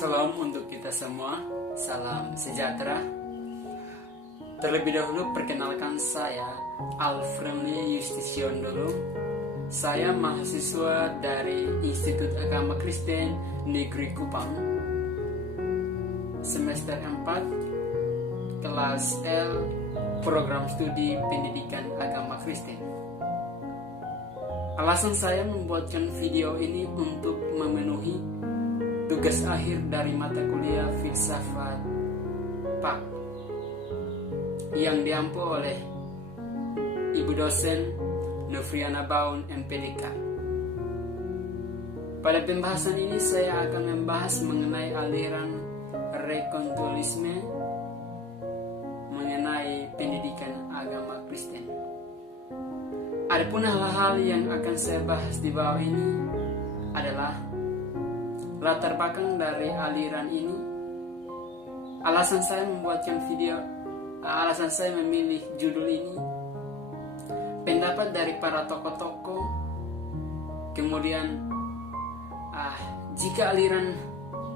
Salam untuk kita semua, salam sejahtera. Terlebih dahulu perkenalkan saya Alfremli Yustision dulu. Saya mahasiswa dari Institut Agama Kristen Negeri Kupang, semester 4, kelas L, program studi pendidikan agama Kristen. Alasan saya membuatkan video ini untuk memenuhi tugas akhir dari mata kuliah filsafat PAK yang diampu oleh Ibu dosen Novriana Baun MPDK. Pada pembahasan ini saya akan membahas mengenai aliran rekontulisme mengenai pendidikan agama Kristen. Adapun hal-hal yang akan saya bahas di bawah ini adalah latar belakang dari aliran ini, alasan saya membuatkan video, alasan saya memilih judul ini, pendapat dari para tokoh-tokoh, kemudian jika aliran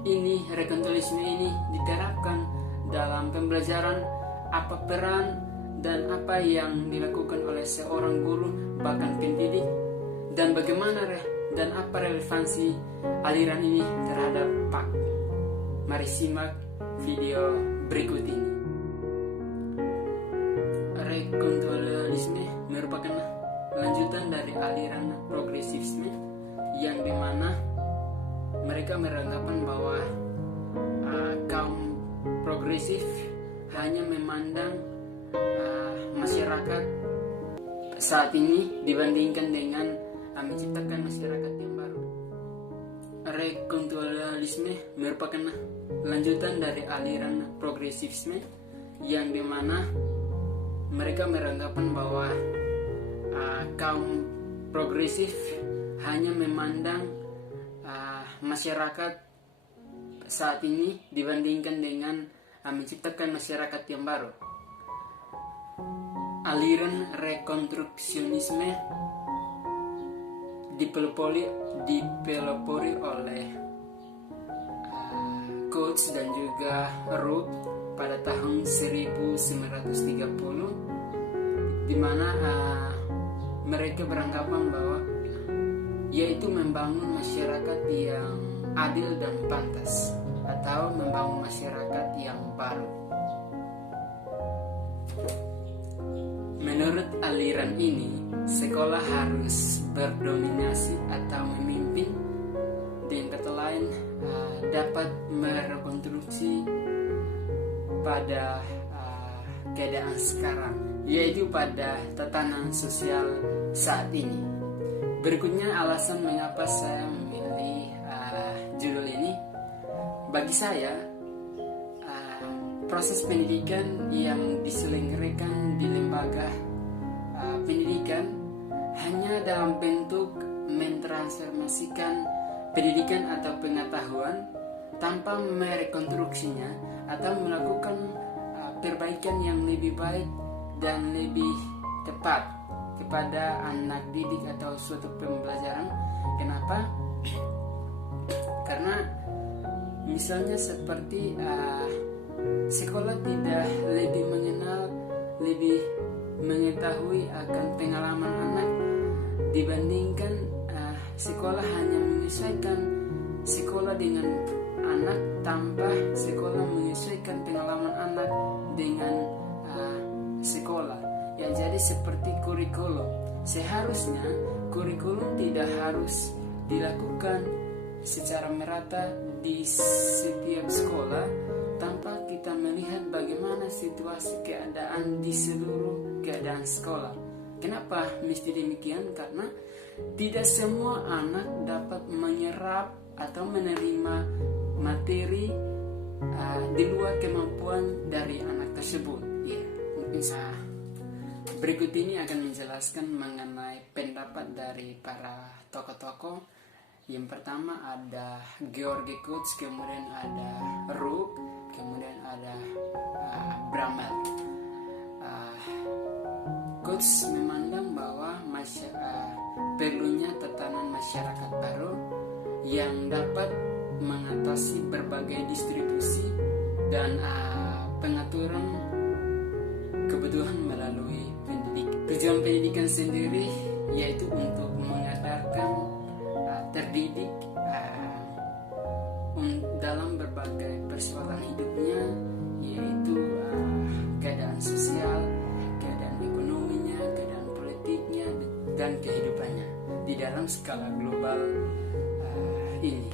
ini, rekontulisme ini diterapkan dalam pembelajaran, apa peran dan apa yang dilakukan oleh seorang guru bahkan pendidik, dan bagaimana dan apa relevansi aliran ini terhadap PAK. Mari simak video berikut ini. Rekontulisme merupakan lanjutan dari aliran progresisme yang dimana mereka beranggapan bahwa kaum progresif hanya memandang masyarakat saat ini dibandingkan dengan menciptakan masyarakat yang baru. Rekontualisme merupakan lanjutan dari aliran progresisme yang dimana mereka beranggapan bahwa kaum progresif hanya memandang masyarakat saat ini dibandingkan dengan menciptakan masyarakat yang baru. Aliran rekonstruksionisme dipelopori oleh Coates dan juga Root pada tahun 1930, di mana mereka beranggapan bahwa yaitu membangun masyarakat yang adil dan pantas, atau membangun masyarakat yang baru. Menurut aliran ini, sekolah harus berdominasi atau memimpin, dengan kata lain dapat merekonstruksi pada keadaan sekarang, yaitu pada tatanan sosial saat ini. Berikutnya alasan mengapa saya memilih judul ini. Bagi saya, proses pendidikan yang diselenggarakan di lembaga pendidikan hanya dalam bentuk mentransformasikan pendidikan atau pengetahuan tanpa merekonstruksinya atau melakukan perbaikan yang lebih baik dan lebih tepat kepada anak didik atau suatu pembelajaran. Kenapa? Karena misalnya seperti sekolah tidak lebih mengenal, lebih mengetahui akan pengalaman anak dibandingkan sekolah hanya menyesuaikan sekolah dengan anak tanpa sekolah menyesuaikan pengalaman anak dengan sekolah. Ya, jadi seperti kurikulum, seharusnya kurikulum tidak harus dilakukan secara merata di setiap sekolah tanpa kita melihat bagaimana situasi keadaan di seluruh keadaan sekolah. Kenapa mesti demikian? Karena tidak semua anak dapat menyerap atau menerima materi di luar kemampuan dari anak tersebut. Ya, mungkin berikut ini akan menjelaskan mengenai pendapat dari para tokoh-tokoh. Yang pertama ada George Coates, kemudian ada Rook, kemudian ada Bramel. Coates memandang bahwa perlunya tatanan masyarakat baru yang dapat mengatasi berbagai distribusi dan pengaturan kebutuhan melalui pendidikan. Tujuan pendidikan sendiri yaitu untuk mengadarkan terdidik dalam berbagai persoalan hidupnya, yaitu keadaan sosial, keadaan ekonominya, keadaan politiknya, dan kehidupannya di dalam skala global ini,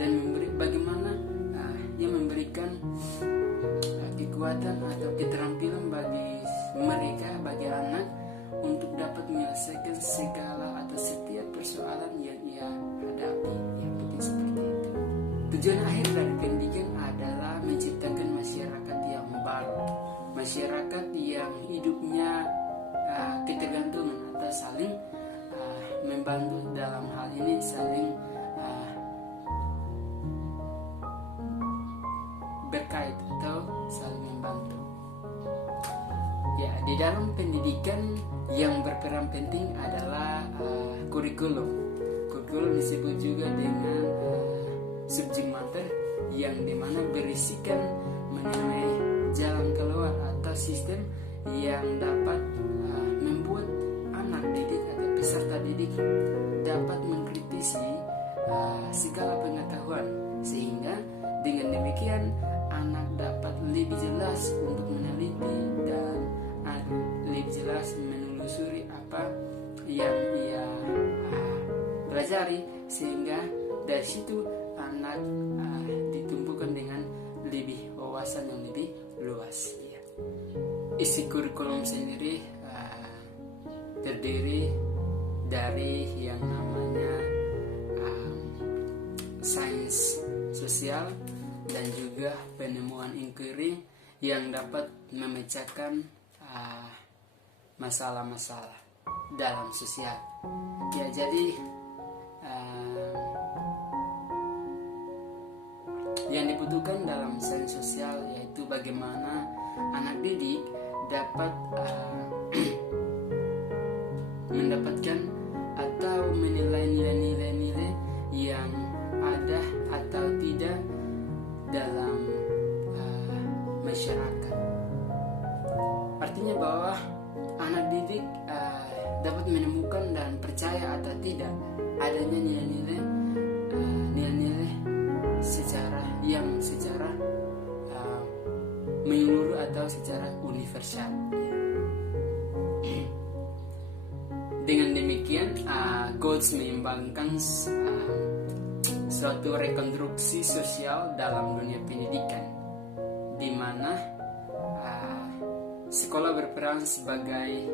dan bagaimana yang memberikan kekuatan atau keterampilan bagi mereka, bagi anak, untuk dapat menyelesaikan segala atau setiap persoalan yang ia hadapi. Yang penting seperti itu. Tujuan akhir dari pendidikan adalah menciptakan masyarakat yang baru, masyarakat yang hidupnya ketergantungan atau saling membantu, dalam hal ini saling berkait atau saling membantu. Ya, di dalam pendidikan yang berperan penting adalah kurikulum. Kurikulum disebut juga dengan subjek mater, yang dimana berisikan mengenai jalan keluar atau sistem yang dapat membuat anak didik atau peserta didik dapat mengkritisi segala pengetahuan, sehingga dengan demikian anak dapat lebih jelas untuk meneliti dan lebih jelas menelusuri apa yang ia pelajari, sehingga dari situ anak ditumpukan dengan lebih wawasan yang lebih luas. Ya. Isi kurikulum sendiri terdiri dari yang namanya sains sosial dan juga penemuan inquiry yang dapat memecahkan masalah-masalah dalam sosial. Ya, jadi yang dibutuhkan dalam sains sosial yaitu bagaimana anak didik dapat mendapatkan atau menilai nilai-nilai yang ada atau tidak dalam masyarakat. Artinya bahwa anak didik dapat menemukan dan percaya atau tidak adanya nilai-nilai secara menyeluruh atau secara universal. Dengan demikian, Goltz menyumbangkan suatu rekonstruksi sosial dalam dunia pendidikan, di mana sekolah berperan sebagai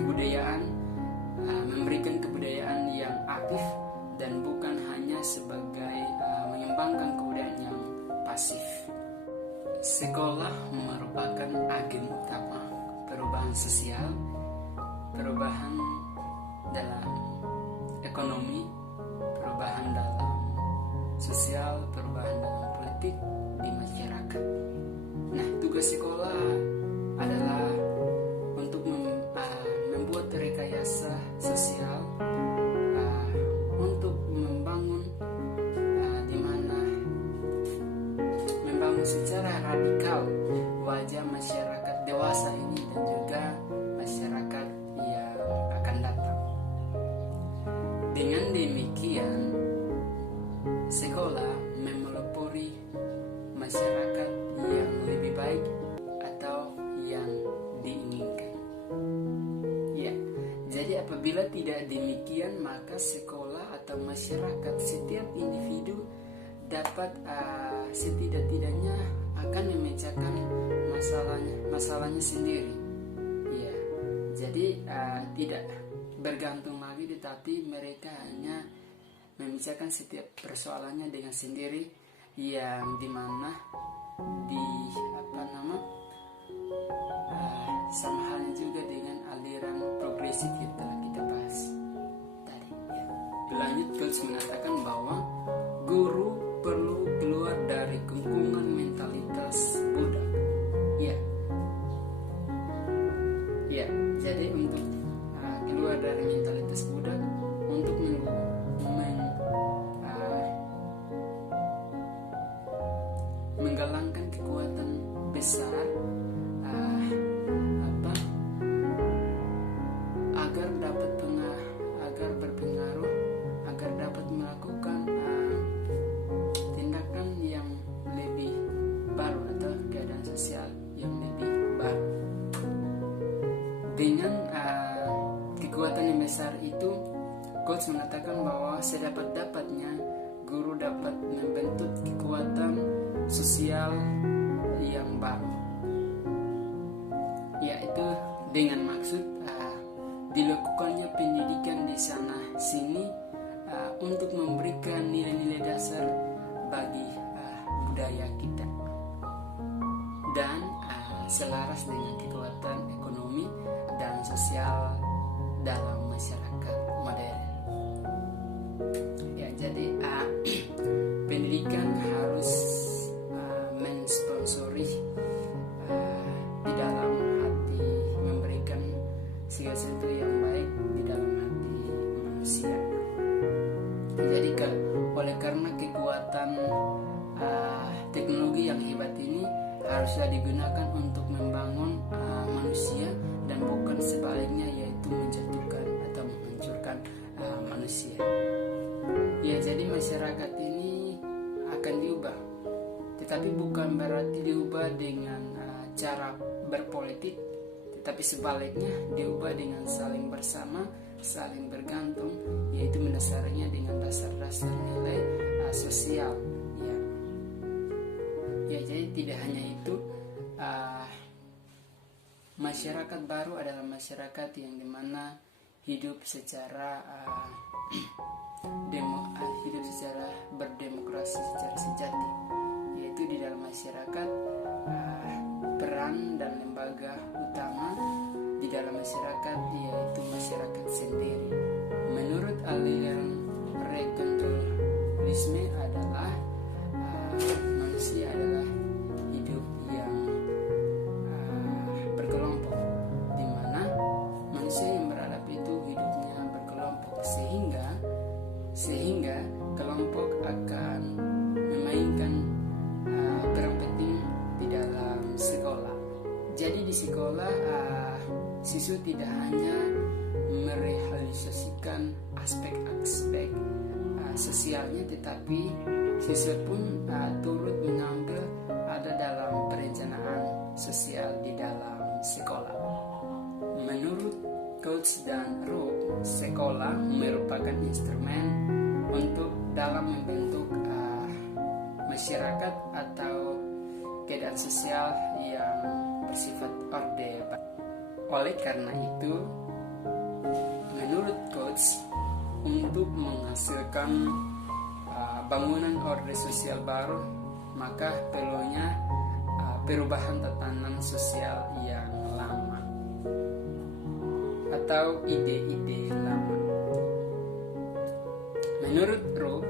kebudayaan, memberikan kebudayaan yang aktif dan bukan hanya sebagai mengembangkan kebudayaan yang pasif. Sekolah merupakan agen utama perubahan sosial, perubahan dalam ekonomi, perubahan dalam sosial, perubahan dalam politik di masyarakat. Nah, tugas sekolah adalah untuk membuat rekayasa sosial, untuk membangun secara radikal wajah masyarakat dewasa ini dan juga masyarakat yang akan datang. Dengan demikian, sekolah memelopori masyarakat yang lebih baik atau yang diinginkan. Ya, jadi apabila tidak demikian, maka sekolah atau masyarakat, setiap individu dapat setidak-tidaknya akan memecahkan masalahnya sendiri. Ya, jadi tidak bergantung lagi, tetapi mereka hanya memecahkan setiap persoalannya dengan sendiri, yang dimana sama halnya juga dengan aliran progresif yang telah kita bahas tadi. Ya. Lanjut, Goltz mengatakan bahwa guru perlu keluar dari kungkungan mentalitas budak. Ya, jadi untuk keluar dari mentalitas budak, untuk besar uh, apa agar dapat agar berpengaruh, agar dapat melakukan tindakan yang lebih baru atau keadaan sosial yang lebih baru. Dengan kekuatan yang besar itu, Coates mengatakan bahwa sedapat-dapatnya guru dapat membentuk kekuatan sosial yang baru, yaitu dengan maksud dilakukannya pendidikan di sana sini untuk memberikan nilai-nilai dasar bagi budaya kita dan selaras dengan kekuatan ekonomi dan sosial dalam masyarakat modern. Ya, jadi pendidikan harus mensponsori di dalam hati, memberikan segala sesuatu yang baik di dalam hati manusia. Jadi oleh karena kekuatan teknologi yang hebat ini haruslah digunakan untuk membangun manusia dan bukan sebaliknya, yaitu menjatuhkan atau menghancurkan manusia. Ya, jadi masyarakat ini akan diubah, tetapi bukan berarti diubah dengan cara berpolitik, tetapi sebaliknya diubah dengan saling bersama, saling bergantung, yaitu mendasarinya dengan dasar-dasar nilai sosial. Ya, jadi tidak hanya itu, masyarakat baru adalah masyarakat yang dimana hidup secara berdemokrasi secara sejati, yaitu di dalam masyarakat peran dan lembaga utama di dalam masyarakat yaitu masyarakat sendiri. Menurut aliran rekonstruisme adalah manusia adalah hidup yang berkelompok, di mana manusia yang beradab itu hidupnya berkelompok, sehingga kelompok akan memainkan peran penting di dalam sekolah. Jadi di sekolah siswa tidak hanya merealisasikan aspek-aspek sosialnya, tetapi siswa pun turut mengambil ada dalam perencanaan sosial di dalam sekolah. Menurut Coates dan Rowe, sekolah merupakan instrumen untuk dalam membentuk masyarakat atau keadaan sosial yang bersifat orde. Oleh karena itu, menurut Coates, untuk menghasilkan bangunan orde sosial baru, maka perlunya perubahan tatanan sosial yang lama atau ide-ide lama. Menurut Rowe,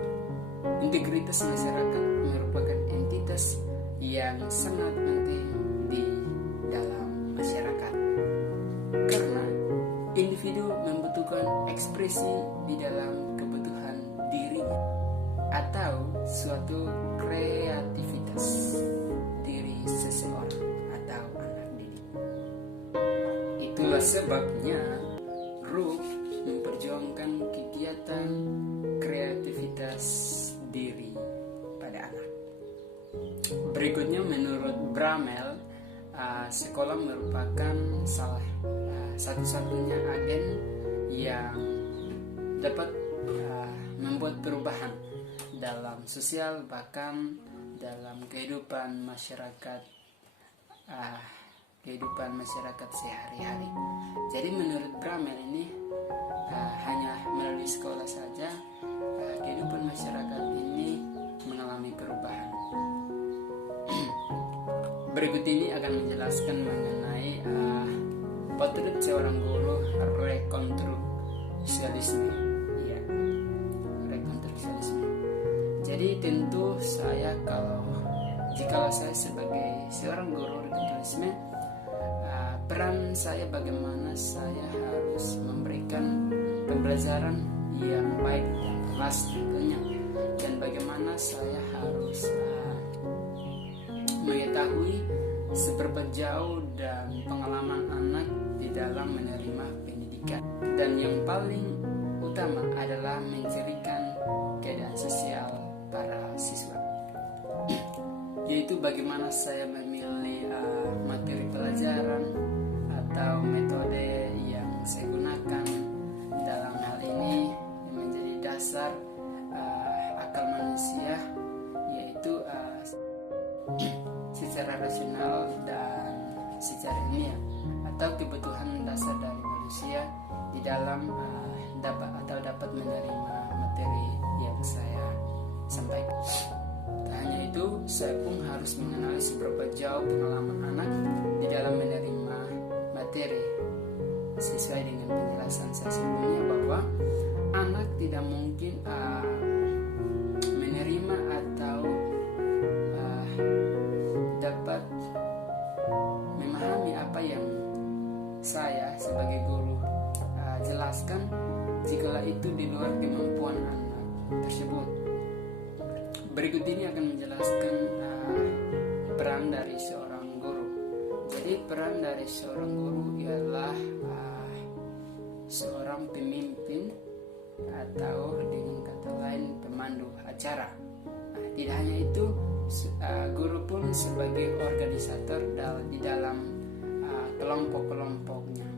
integritas masyarakat merupakan entitas yang sangat penting di dalam masyarakat, karena individu membutuhkan ekspresi di dalam kebutuhan dirinya atau suatu kreativitas diri seseorang atau anak didik. Itulah sebabnya Rowe memperjuangkan kegiatan kreativitas diri pada anak. Berikutnya, menurut Bramel, sekolah merupakan satu-satunya agen yang dapat membuat perubahan dalam sosial, bahkan dalam kehidupan masyarakat sehari-hari. Jadi menurut Bramel ini hanya melalui sekolah saja kehidupan masyarakat ini mengalami perubahan. Berikut ini akan menjelaskan mengenai potret seorang guru rekonstruksialisme. Ya, rekonstruksialisme. Jadi tentu jikalau saya sebagai seorang guru rekonstruksialisme, peran saya bagaimana saya harus memberikan pembelajaran yang baik dan kelas tentunya, dan bagaimana saya harus mengetahui seberapa jauh dan pengalaman anak di dalam menerima pendidikan. Dan yang paling utama adalah mencirikan keadaan sosial para siswa, yaitu bagaimana saya memilih materi pelajaran atau metode yang saya gunakan dalam hal ini yang menjadi dasar akal manusia, yaitu secara rasional dan secara ilmiah atau kebutuhan dasar dari manusia di dalam dapat menerima materi yang saya sampaikan. Tak hanya itu, saya pun harus mengenali seberapa jauh pengalaman anak di dalam menerima materi. Sesuai dengan penjelasan saya sebelumnya bahwa anak tidak mungkin menerima atau dapat memahami apa yang saya sebagai guru jelaskan jikalau itu di luar kemampuan anak tersebut. Berikut ini akan menjelaskan peran dari seorang guru. Jadi peran dari seorang guru ialah seorang pemimpin atau dengan kata lain pemandu acara. Tidak hanya itu, guru pun sebagai organisator di dalam kelompok-kelompoknya.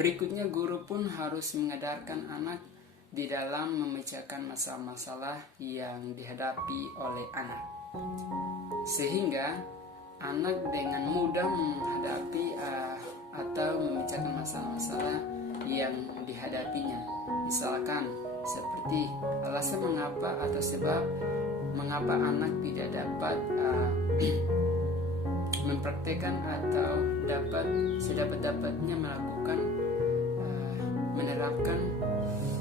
Berikutnya, guru pun harus mengadarkan anak di dalam memecahkan masalah-masalah yang dihadapi oleh anak, sehingga anak dengan mudah menghadapi atau memecahkan masalah-masalah yang dihadapinya. Misalkan seperti alasan mengapa atau sebab mengapa anak tidak dapat mempraktekkan atau dapat sedapat-dapatnya menerapkan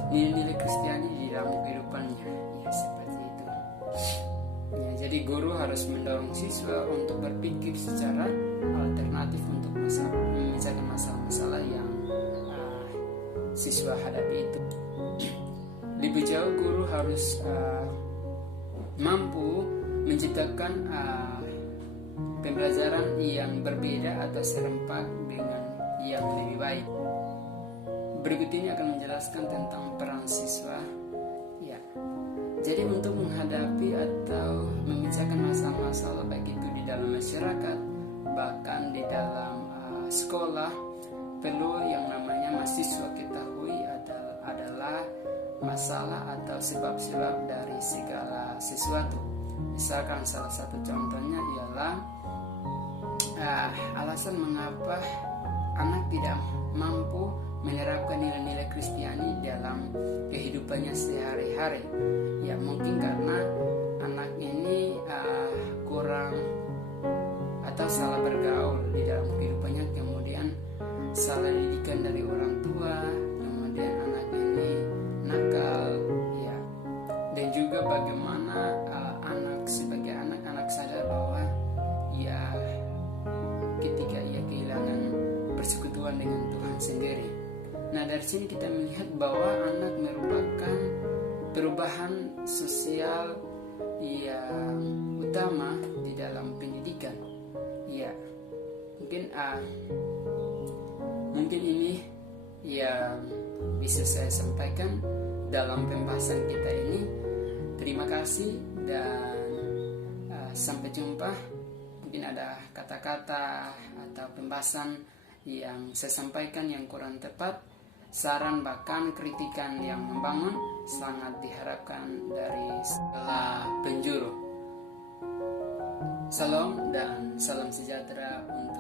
nilai-nilai Kristiani di dalam kehidupannya. Ya, seperti itu. Ya, jadi guru harus mendorong siswa untuk berpikir secara alternatif untuk memecahkan masalah-masalah yang siswa hadapi itu. Lebih jauh, guru harus mampu menciptakan pembelajaran yang berbeda atau serempak dengan yang lebih baik. Berikut ini akan menjelaskan tentang peran siswa. Ya, jadi untuk menghadapi atau memecahkan masalah-masalah baik itu di dalam masyarakat, bahkan di dalam sekolah, perlu yang namanya mahasiswa ketahui adalah masalah atau sebab-sebab dari segala sesuatu. Misalkan salah satu contohnya ialah alasan mengapa anak tidak mampu menerapkan nilai-nilai Kristiani dalam kehidupannya sehari-hari. Ya, mungkin karena anak ini kurang atau salah bergaul di dalam kehidupannya, kemudian salah didikan dari orang tua, kemudian anak ini nakal, ya. Dan juga bagaimana anak sebagai anak sadar bahwa ya ketika ia kehilangan persekutuan dengan Tuhan sendiri. Nah, dari sini kita melihat bahwa anak merupakan perubahan sosial yang utama di dalam pendidikan. Ya, mungkin ini yang bisa saya sampaikan dalam pembahasan kita ini. Terima kasih dan sampai jumpa. Mungkin ada kata-kata atau pembahasan yang saya sampaikan yang kurang tepat, saran bahkan kritikan yang membangun sangat diharapkan dari segala penjuru. Salam dan salam sejahtera untuk